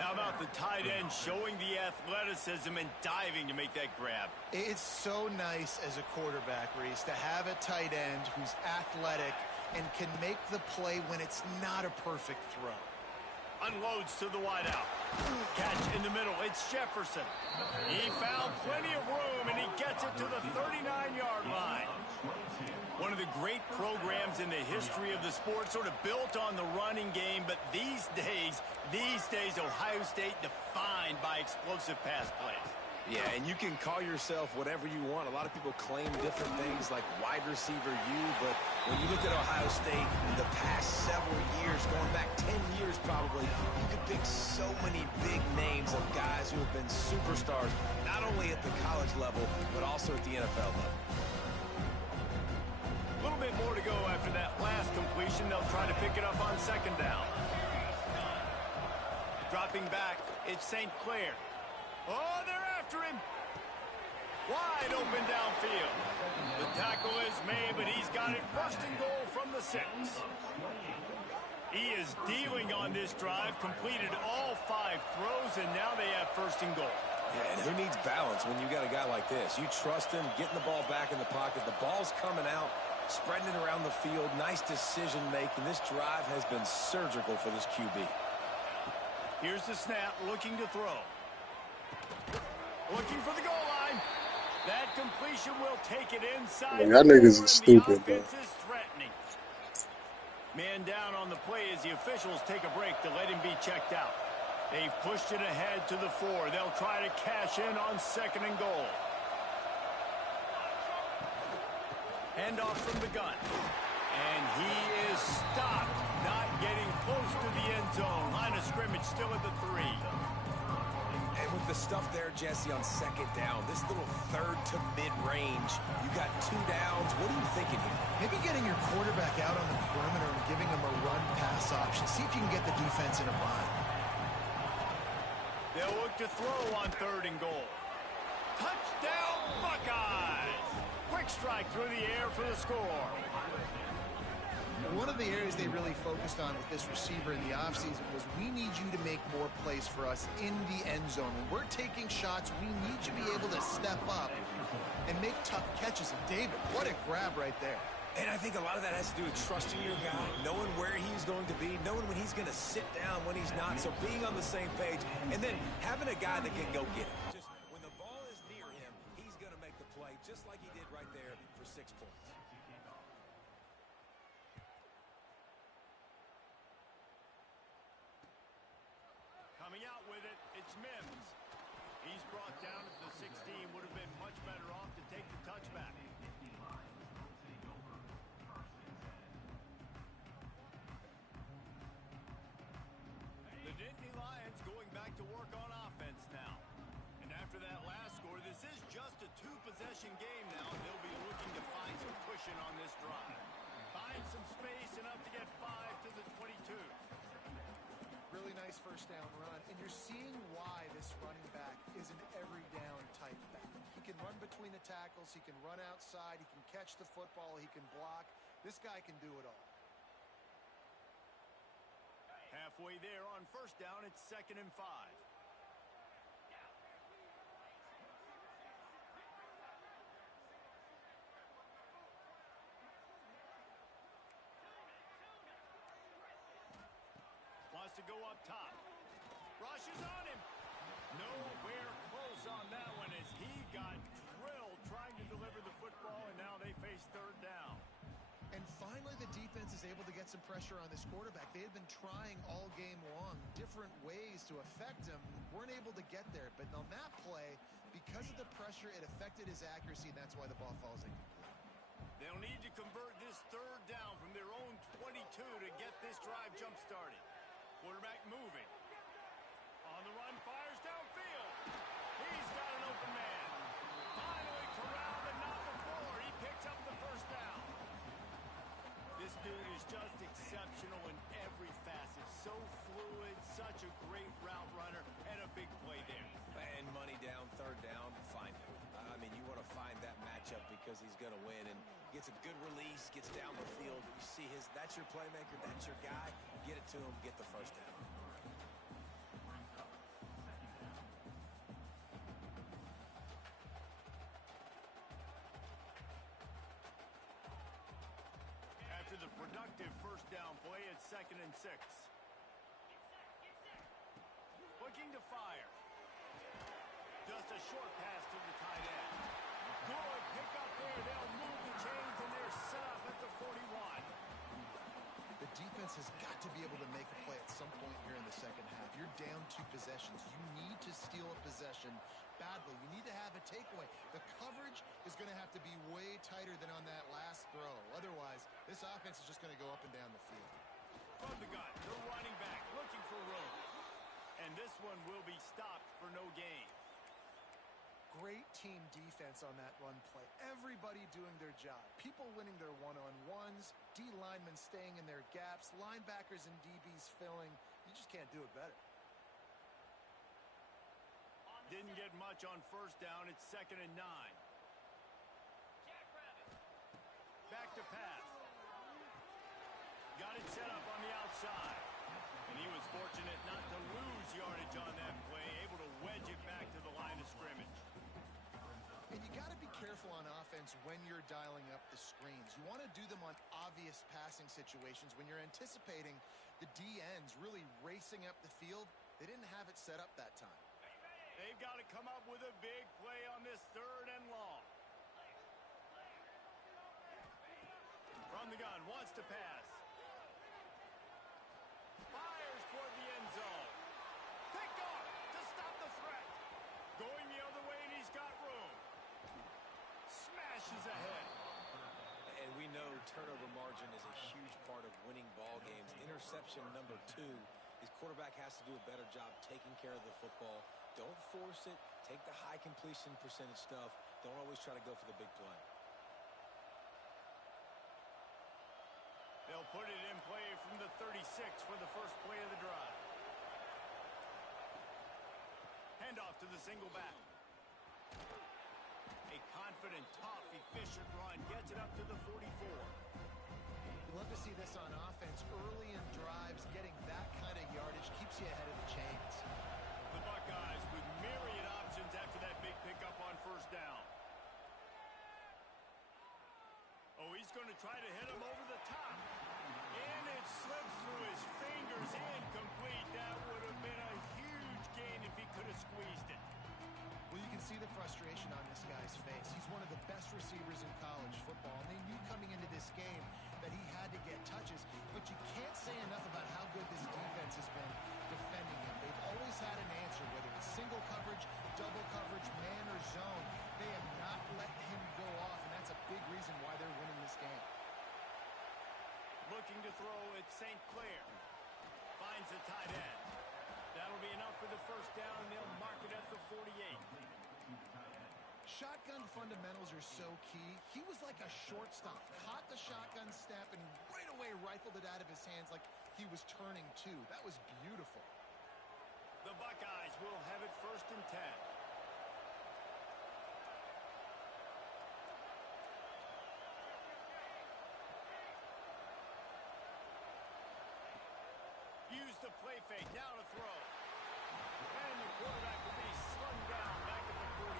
How about the tight end showing the athleticism and diving to make that grab? It's so nice as a quarterback, Reese, to have a tight end who's athletic and can make the play when it's not a perfect throw. Unloads to the wideout. Catch in the middle. It's Jefferson. He found plenty of room, and he gets it to the 39-yard line. One of the great programs in the history of the sport, sort of built on the running game, but these days, Ohio State defined by explosive pass plays. Yeah, and you can call yourself whatever you want. A lot of people claim different things like wide receiver U, but when you look at Ohio State, the past several years, going back 10 years probably, you could pick so many big names of guys who have been superstars, not only at the college level, but also at the NFL level. A little bit more to go after that last completion. They'll try to pick it up on second down. Dropping back, it's St. Clair. Oh, they're after him. Wide open downfield. The tackle is made, but he's got it first and goal from the 6. He is dealing on this drive, completed all 5 throws, and now they have first and goal. Yeah, and who needs balance when you got a guy like this? You trust him, getting the ball back in the pocket. The ball's coming out, spreading it around the field. Nice decision-making. This drive has been surgical for this QB. Here's the snap, looking to throw. Looking for the goal line. That completion will take it inside. Man, that niggas is stupid, bro. Is threatening. Man down on the play as the officials take a break to let him be checked out. They've pushed it ahead to the 4. They'll try to cash in on second and goal. Handoff from the gun. And he is stopped, not getting close to the end zone. Line of scrimmage still at the 3. And with the stuff there, Jesse, on second down, this little third to mid-range, you got 2 downs. What are you thinking here? Maybe getting your quarterback out on the perimeter and giving him a run-pass option. See if you can get the defense in a bind. They'll look to throw on third and goal. Touchdown, Buckeyes! Quick strike through the air for the score. One of the areas they really focused on with this receiver in the offseason was we need you to make more plays for us in the end zone. When we're taking shots, we need you to be able to step up and make tough catches. And David, what a grab right there. And I think a lot of that has to do with trusting your guy, knowing where he's going to be, knowing when he's going to sit down, when he's not. So being on the same page, and then having a guy that can go get it. Just when the ball is near him, he's going to make the play, just like he did right there for 6 points. Coming out with it, it's Mims. He's brought down at the 16. Would have been much better off to take the touchback. The Nittany Lions going back to work on offense now. And after that last score, this is just a 2-possession game now. They'll be looking to find some cushion on this drive. Find some space enough to get 5 to the 22. Really nice first down run, and you're seeing why this running back is an every down type back. He can run between the tackles, he can run outside, he can catch the football, he can block. This guy can do it all. Halfway there on first down, it's 2nd and 5. Wants to go up top. Rushes on him. Nowhere close on that one as he got drilled trying to deliver the football, and now they face third down. And finally the defense is able to get some pressure on this quarterback. They had been trying all game long different ways to affect him. Weren't able to get there, but on that play, because of the pressure, it affected his accuracy, and that's why the ball falls incomplete. They'll need to convert this third down from their own 22 to get this drive jump-started. Quarterback moving. On the run, fires downfield. He's got an open man. Finally corralled, and not before. He picks up the first down. This dude is just exceptional in every facet. So fluid, such a great route runner, and a big play there. And money down, third down, find him. I mean, you want to find that matchup because he's going to win and gets a good release, gets down the field. You see that's your playmaker, that's your guy. Get it to him, get the first down. After the productive first down play, it's 2nd and 6. Looking to fire. Just a short pass to the tight end. Good pick up there. They'll move the chains, and they're set up at the 41. The defense has got to be able to make a play at some point here in the second half. You're down 2 possessions. You need to steal a possession badly. You need to have a takeaway. The coverage is going to have to be way tighter than on that last throw. Otherwise, this offense is just going to go up and down the field. From the gun, the running back looking for room. And this one will be stopped for no gain. Great team defense on that run play. Everybody doing their job. People winning their one-on-ones, D linemen staying in their gaps, linebackers and DBs filling. You just can't do it better. Didn't get much on first down. It's 2nd and 9. Back to pass. Got it set up on the outside. And he was fortunate not to lose yardage on that play, able to wedge it back to the line of scrimmage. And you got to be careful on offense when you're dialing up the screens. You want to do them on obvious passing situations. When you're anticipating the D ends really racing up the field, they didn't have it set up that time. They've got to come up with a big play on this 3rd and long. From the gun, wants to pass. Fires toward the end zone. Picked off to stop the threat. Going the other way, and he's got room. Smashes ahead. And we know turnover margin is a huge part of winning ball games. Interception number 2. His quarterback has to do a better job taking care of the football. Don't force it. Take the high completion percentage stuff. Don't always try to go for the big play. They'll put it in play from the 36 for the first play of the drive. Handoff to the single back. A confident, tough, efficient run gets it up to the 44. Love to see this on offense. Early in drives, getting that kind of yardage keeps you ahead of the chains. The Buckeyes with myriad options after that big pickup on first down. Oh, he's going to try to hit him over the top. And it slips through his fingers. Incomplete. That would have been a huge gain if he could have squeezed it. Well, you can see the frustration on this guy's face. He's one of the best receivers in college football, and they knew coming into this game that he had to get touches, but you can't say enough about how good this defense has been defending him. They've always had an answer, whether it's single coverage, double coverage, man or zone. They have not let him go off, and that's a big reason why they're winning this game. Looking to throw at St. Clair. Finds the tight end. That'll be enough for the first down, and they'll mark it at the 48. Shotgun fundamentals are so key. He was like a shortstop. Caught the shotgun snap and right away rifled it out of his hands like he was turning too. That was beautiful. The Buckeyes will have it 1st and 10. Use the play fake, now to throw. And the quarterback will be slung down back at the 43.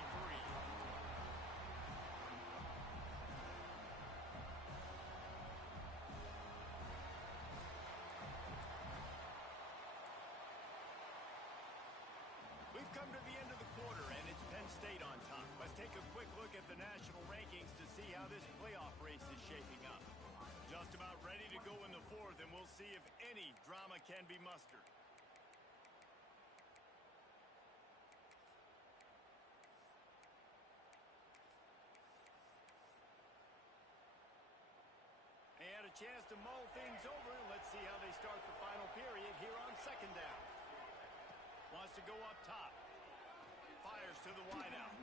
We've come to the end of the quarter, and it's Penn State on top. Let's take a quick look at the national rankings to see how this playoff race is shaping up. Just about ready to go in the 4th, and we'll see if any drama can be mustered. They had a chance to mull things over, and let's see how they start the final period here on 2nd down. Wants to go up top. Fires to the wideout.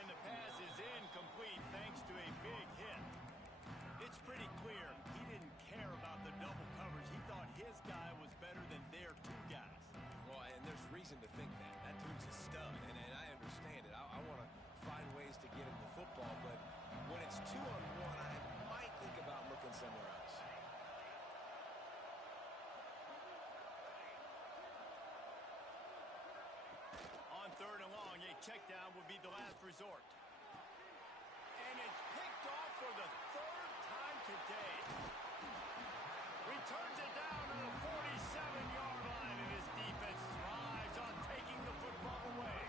And the pass is incomplete thanks to a big hit. It's pretty clear he didn't care about the double coverage. He thought his guy was better than their 2 guys. Well, and there's reason to think that. That dude's a stud, and I understand it. I want to find ways to get him the football, but when it's 2-on-1, I might think about looking somewhere else. On 3rd and long, a check down would be the last resort. And it's picked off for the 3rd time today. Returns it down to the 47-yard line, and his defense thrives on taking the football away.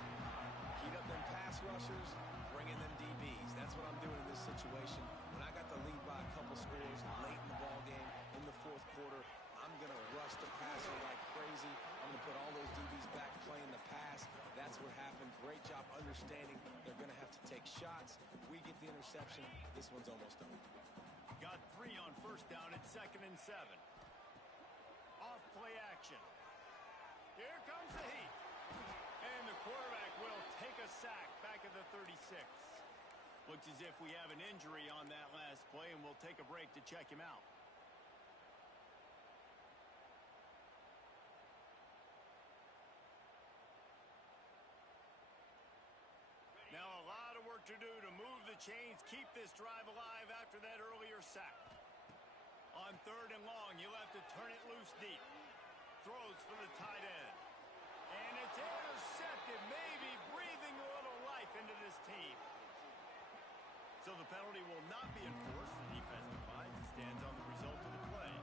Heat up them pass rushers, bring in them DBs. That's what I'm doing in this situation. When I got the lead by a couple scores late in the ball game, in the 4th quarter, I'm going to rush the passer like crazy. I'm going to put all those DBs interception. This one's almost over. Got 3 on first down at 2nd and 7. Off play action. Here comes the heat. And the quarterback will take a sack back at the 36. Looks as if we have an injury on that last play, and we'll take a break to check him out. Now a lot of work to do to move the chains, keep this drive alive after that earlier sack. On 3rd and long, you'll have to turn it loose deep. Throws for the tight end. And it's intercepted, maybe breathing a little life into this team. So the penalty will not be enforced. The defense decides and stands on the result of the play.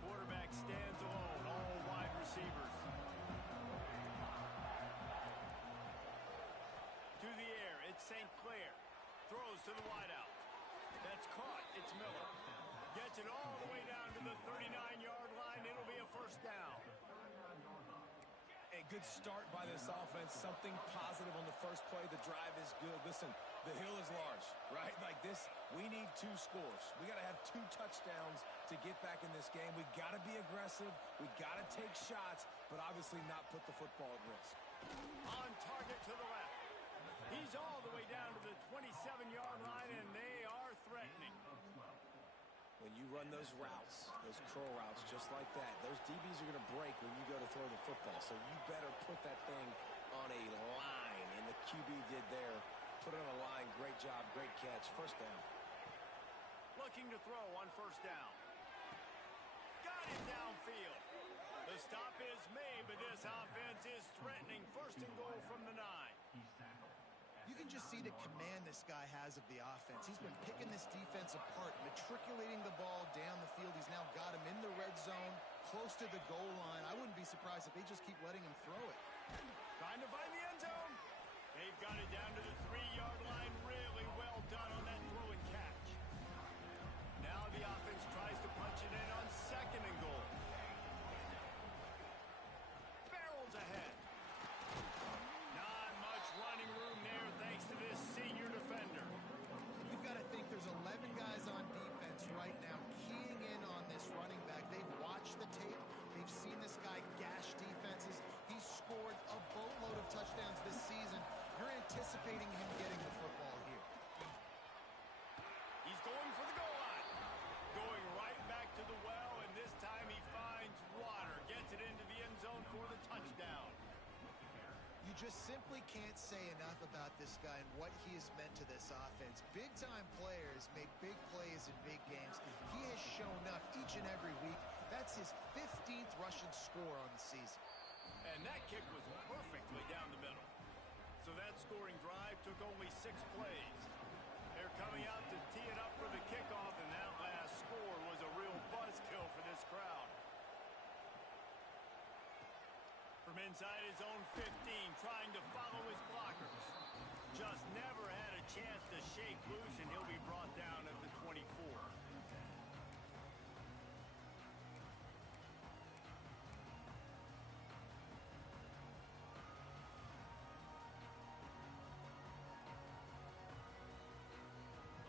Quarterback stands alone, all wide receivers. To the air, it's St. Clair. Throws to the wideout. That's caught. It's Miller. Gets it all the way down to the 39-yard line. It'll be a first down. A good start by this offense. Something positive on the first play. The drive is good. Listen, the hill is large, right? Like this, we need 2 scores. We got to have 2 touchdowns to get back in this game. We got to be aggressive. We got to take shots, but obviously not put the football at risk. On target to the left. He's all the way down to the 27-yard line, and they are threatening. When you run those routes, those curl routes just like that, those DBs are going to break when you go to throw the football. So you better put that thing on a line, and the QB did there. Put it on a line. Great job. Great catch. First down. Looking to throw on first down. Got it downfield. The stop is made, but this offense is threatening. First and goal from the 9. You can just see the command this guy has of the offense. He's been picking this defense apart, matriculating the ball down the field. He's now got him in the red zone, close to the goal line. I wouldn't be surprised if they just keep letting him throw it. Trying to find the end zone. They've got it down to the 3-yard line. Really well done on that throw and catch. Now the offense tries to punch it in on 2nd and goal. Barrels ahead. Not much running room there thanks to this senior defender. You've got to think there's 11 guys on defense right now keying in on this running back. They've watched the tape. They've seen this guy gash defenses. He's scored a boatload of touchdowns this season. You're anticipating him getting the football here. He's going for the goal line. Going right back to the well, and this time he finds water. Gets it into the end zone for the touchdown. You just simply can't say enough about this guy and what he has meant to this offense. Big-time players make big plays in big games. He has shown up each and every week. That's his 15th rushing score on the season. And that kick was perfectly down the middle. So that scoring drive took only 6 plays. They're coming out to tee it up for the kickoff, and that last score was a real buzzkill for this crowd. From inside his own 15, trying to follow his blockers. Just never had a chance to shake loose, and he'll be brought down at the 24.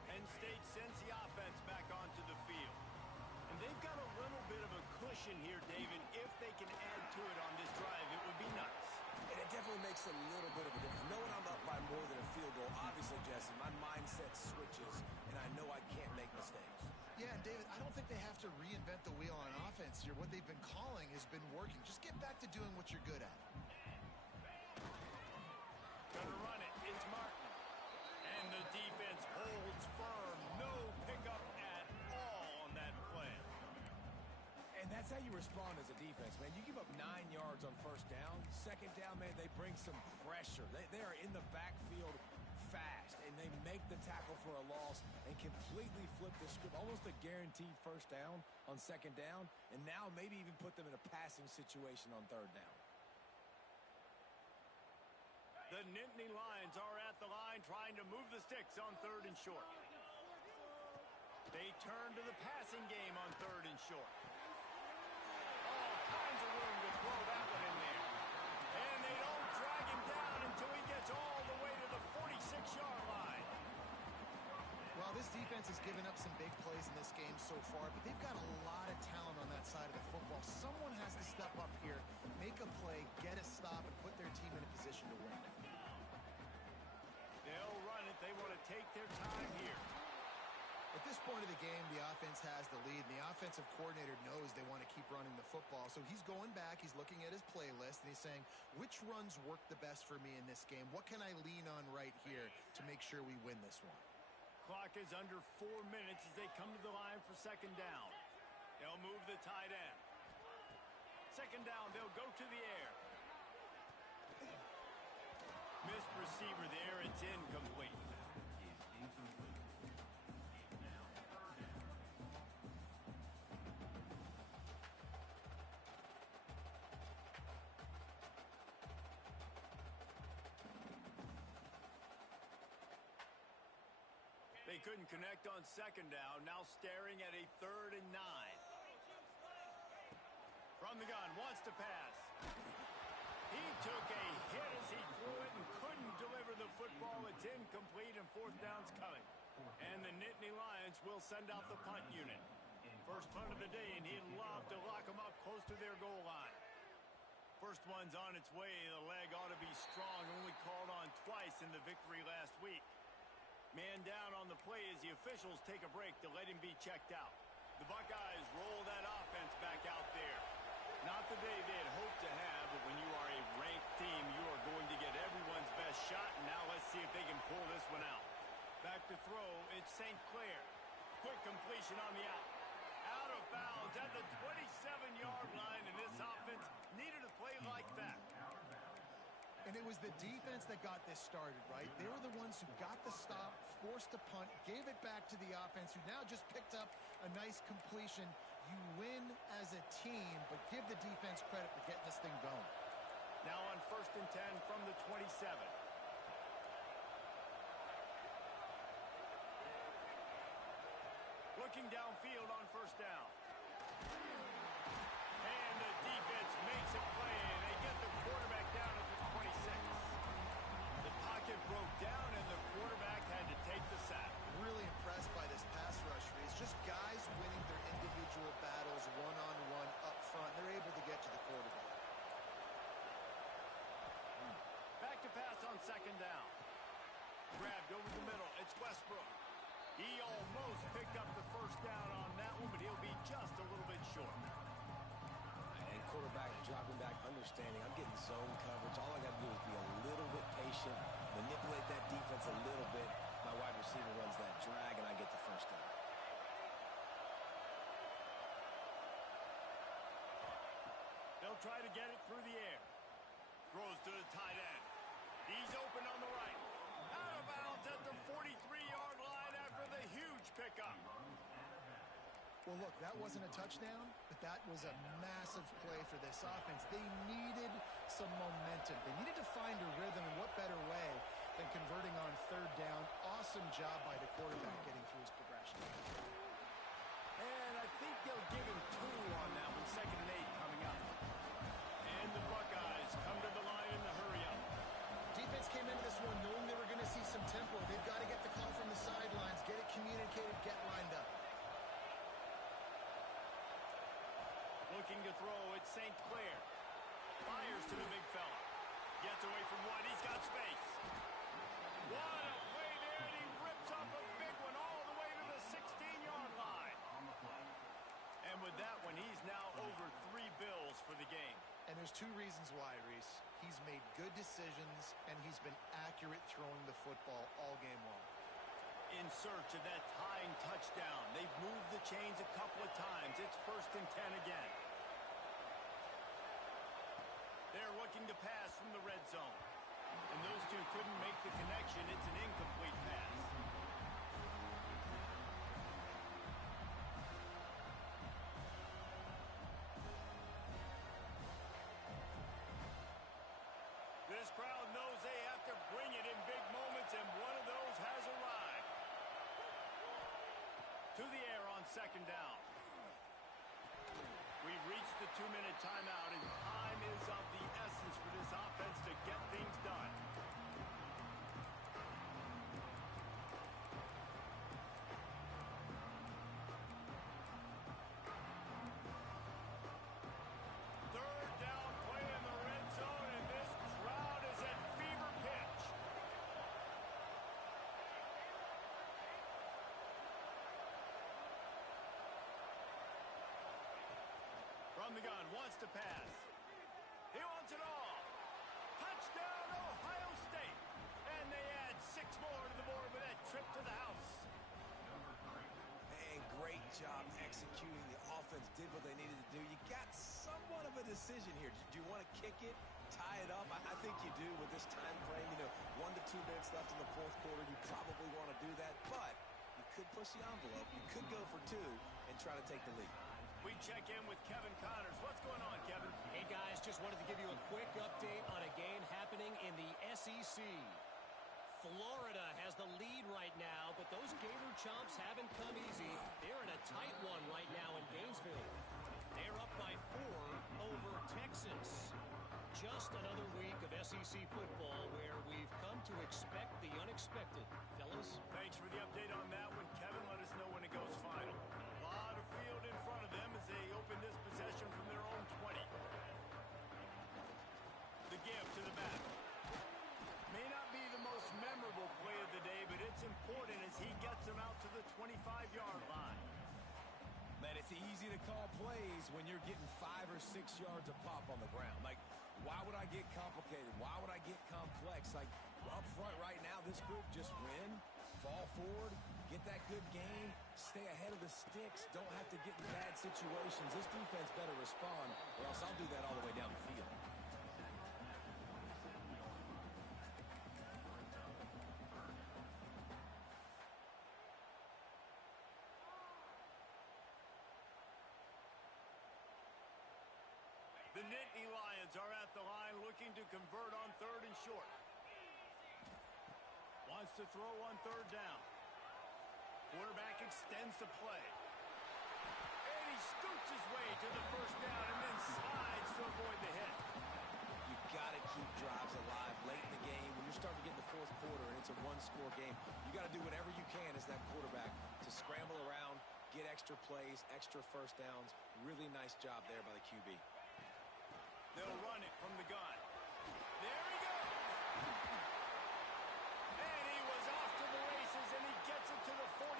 Penn State sends the offense back onto the field. And they've got a little bit of a cushion here, David. If they can add to it on this drive, it would be nice. And it definitely makes a little bit of a difference. Knowing I'm up by more than a field goal, obviously, Jesse, my mindset switches, and I know I can't make mistakes. Yeah, and David, I don't think they have to reinvent the wheel on offense here. What they've been calling has been working. Just get back to doing what you're good at. Gonna run it. It's Martin. And the defense holds firm. No pickup at all on that play. And that's how you respond as a defense, man. You give up 9 yards on first down. Second down, man, they bring some pressure. They are in the backfield fast, and they make the tackle for a loss and completely flip the script. Almost a guaranteed first down on second down, and now maybe even put them in a passing situation on third down. The Nittany Lions are at the line trying to move the sticks on 3rd and short. They turn to the passing game on 3rd and short. All kinds of room to throw that one in there. And they don't drag him down until he gets all the way to the 46-yard line. Well, this defense has given up some big plays in this game so far, but they've got a lot of talent on that side of the football. Someone has to step up here, make a play, get a stop, and put their team in a position to win. They'll run it. They want to take their time here. At this point of the game, the offense has the lead, and the offensive coordinator knows they want to keep running the football. So he's going back, he's looking at his playlist, and he's saying, which runs work the best for me in this game? What can I lean on right here to make sure we win this one? Clock is under 4 minutes as they come to the line for 2nd down. They'll move the tight end. 2nd down, they'll go to the air. Missed receiver there, it's incomplete. They couldn't connect on 2nd down, now staring at a 3rd and 9. From the gun, wants to pass. He took a hit as he threw it and couldn't deliver the football. It's incomplete and 4th down's coming. And the Nittany Lions will send out the punt unit. First punt of the day, and he'd love to lock them up close to their goal line. First one's on its way. The leg ought to be strong, only called on twice in the victory last week. Man down on the play as the officials take a break to let him be checked out. The Buckeyes roll that offense back out there. Not the day they had hoped to have, but when you are a ranked team, you are going to get everyone's best shot. And now let's see if they can pull this one out. Back to throw, it's St. Clair. Quick completion on the out. Out of bounds at the 27-yard line, and this offense needed a play like that. And it was the defense that got this started, right? They were the ones who got the stop, forced a punt, gave it back to the offense, who now just picked up a nice completion. You win as a team, but give the defense credit for getting this thing going. Now on 1st and 10 from the 27. Looking downfield on 1st down. And the defense makes a play, and they get the quarterback down at the 26. The pocket broke down, and the quarterback had to take the sack. Really impressed by this pass rush. It's just guys winning their individual battles one-on-one up front. They're able to get to the quarterback. Back to pass on 2nd down. Grabbed over the middle. It's Westbrook. He almost picked up the 1st down on that one, but he'll be just a little bit short. And quarterback dropping back, understanding I'm getting zone coverage. All I got to do is be a little bit patient, manipulate that defense a little bit. My wide receiver runs that drag, and I get the 1st down. They'll try to get it through the air. Throws to the tight end. He's open on the right. Out of bounds at the 43-yard line after the huge pickup. Well, look, that wasn't a touchdown, but that was a massive play for this offense. They needed some momentum. They needed to find a rhythm, and what better way than converting on 3rd down. Awesome job by the quarterback getting through his progression. And I think they'll give him 2 on that one, 2nd and 8 coming up. And the Buckeyes come to the line in the hurry-up. Defense came into this one knowing they were going to see some tempo. They've got to get the call from the sidelines, get it communicated, get lined up. Looking to throw, it's St. Clair. Fires to the big fella. Gets away from one, he's got space. What a play there, and he rips off a big one all the way to the 16-yard line. And with that one, he's now over 3 bills for the game. And there's 2 reasons why, Reese. He's made good decisions, and he's been accurate throwing the football all game long. In search of that tying touchdown. They've moved the chains a couple of times. It's 1st and 10 again. They're looking to pass from the red zone. And those two couldn't make the connection. It's an incomplete pass. This crowd knows they have to bring it in big moments, and one of those has arrived. To the second down. We've reached the 2-minute timeout, and time is of the essence for this offense to get things done. Third down play in the red zone, and this crowd is at fever pitch. From the gun, wants to pass. He wants it all. Touchdown, Ohio State. And they add 6 more to the board with that trip to the house. Man, great job executing. The offense did what they needed to do. You got somewhat of a decision here. Do you want to kick it, tie it up? I think you do with this time frame. 1 to 2 minutes left in the fourth quarter. You probably want to do that, but you could push the envelope. You could go for 2 and try to take the lead. We check in with Kevin Connors. What's going on, Kevin? Hey, guys, just wanted to give you a quick update on a game happening in the SEC. Florida has the lead right now, but those Gator Chomps haven't come easy. They're in a tight one right now in Gainesville. They're up by 4 over Texas. Just another week of SEC football where we've come to expect the unexpected. Fellas? Thanks for the update on that one, Kevin. Let us know when it goes final. A lot of field in front of them as they open this possession from their own 20. The give to the back. May not be the most memorable play of the day, but it's important as he gets them out to the 25-yard line. Man, it's easy to call plays when you're getting 5 or 6 yards of pop on the ground. Like, why would I get complicated? Why would I get complex? Like, up front right now, this group just win, fall forward, get that good game, stay ahead of the sticks, don't have to get in bad situations. This defense better respond, or else I'll do that all the way down the field. The Nittany Lions are at the line looking to convert on 3rd and short. Wants to throw on 3rd down. Quarterback extends the play. And he scoots his way to the 1st down and then slides to avoid the hit. You got to keep drives alive late in the game. When you're starting to get in the 4th quarter and it's a 1-score game, you got to do whatever you can as that quarterback to scramble around, get extra plays, extra 1st downs. Really nice job there by the QB. They'll run it from the gun. There he goes. And he was off to the races, and he gets it to the 45.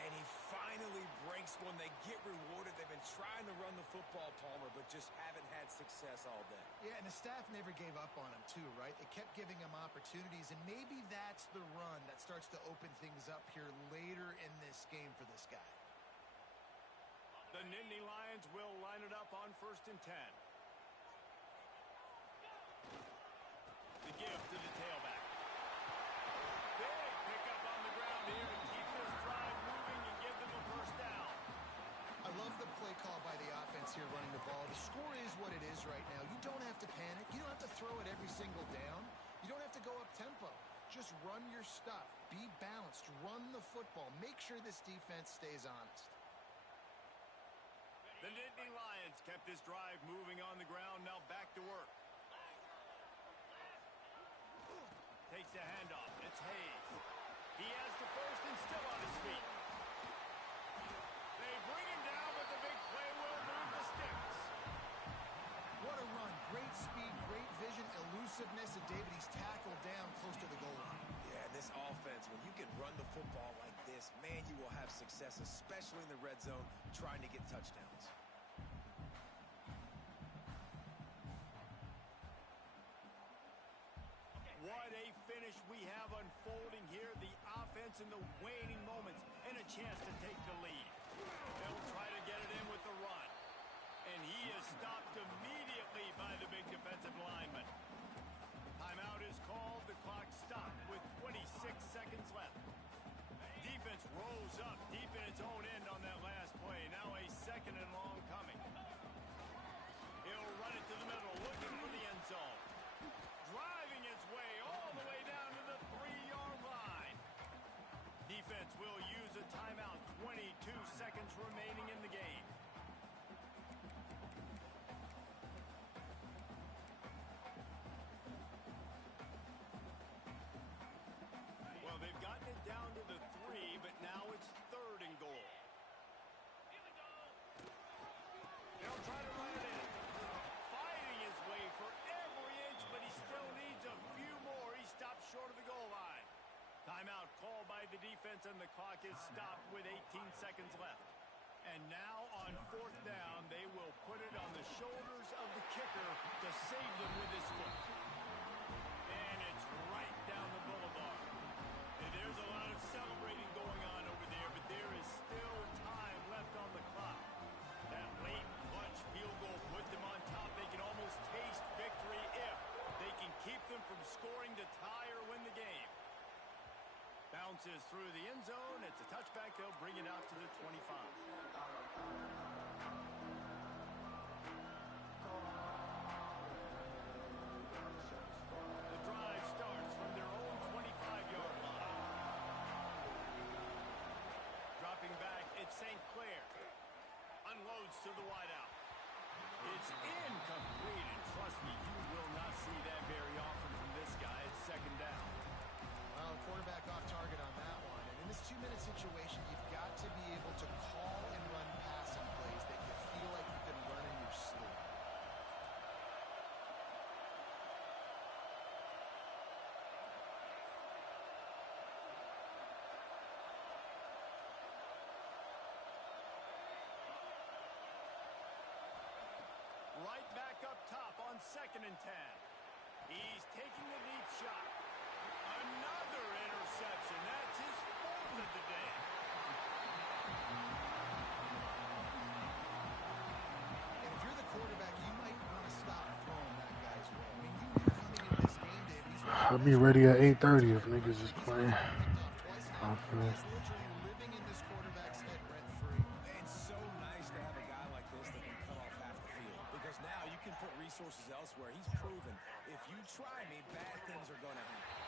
And he finally breaks one. They get rewarded. They've been trying to run the football, Palmer, but just haven't had success all day. Yeah, and the staff never gave up on him, too, right? They kept giving him opportunities, and maybe that's the run that starts to open things up here later in this game for this guy. The Nittany Lions will line it up on 1st and 10. The give to the tailback. Big pickup on the ground here to keep this drive moving and give them a 1st down. I love the play call by the offense here running the ball. The score is what it is right now. You don't have to panic. You don't have to throw it every single down. You don't have to go up tempo. Just run your stuff. Be balanced. Run the football. Make sure this defense stays honest. The Nittany Lions kept this drive moving on the ground. Now back to work. Takes the handoff. It's Hayes. He has the 1st and still on his feet. They bring him down, but the big play will move the sticks. What a run. Great speed, great vision, elusiveness, and David, he's tackled down close to the goal line. Yeah, this offense, when you can run the football like this, man, you will have success, especially in the red zone, trying to get touchdowns. What a finish we have unfolding here. The offense in the waning moments and a chance to take the lead. They'll try to get it in with the run. And he is stopped immediately by the big defensive lineman. Timeout is called. The clock stopped with 26 seconds left. Defense rose up deep in its own end on that last play. Now a 2nd and long coming. He'll run it to the middle, looking for the end zone. Driving its way all the way down to the 3-yard line. Defense will use a timeout defense, and the clock is stopped with 18 seconds left. And now on fourth down, they will put it on the shoulders of the kicker to save them with his foot. And it's right down the boulevard. And there's a lot of celebrating going on over there, but there is still time left on the clock. That late clutch field goal put them on top. They can almost taste victory if they can keep them from scoring to tie or win the game. Bounces through the end zone. It's a touchback. They'll bring it out to the 25. The drive starts from their own 25-yard line. Dropping back, it's St. Clair. Unloads to the wideout. It's incomplete, and trust me, you will not see that very often from this guy. It's second down. Well, quarterback off target on that one. And in this 2-minute situation, you've got to be able to call and run passing plays that you feel like you can run in your sleep. Right back up top on 2nd and 10. He's taking the deep shot. Another interception. That's his fourth of the day. And if you're the quarterback, you might want to stop throwing that guy's way. I mean, you knew coming into this game, Dave, he's I'll be ready at 8:30 if niggas is playing. He's literally living in this quarterback's head rent-free. It's so nice to have a guy like this that can cut off half the field, because now you can put resources elsewhere. He's proven if you try me, bad things are going to happen.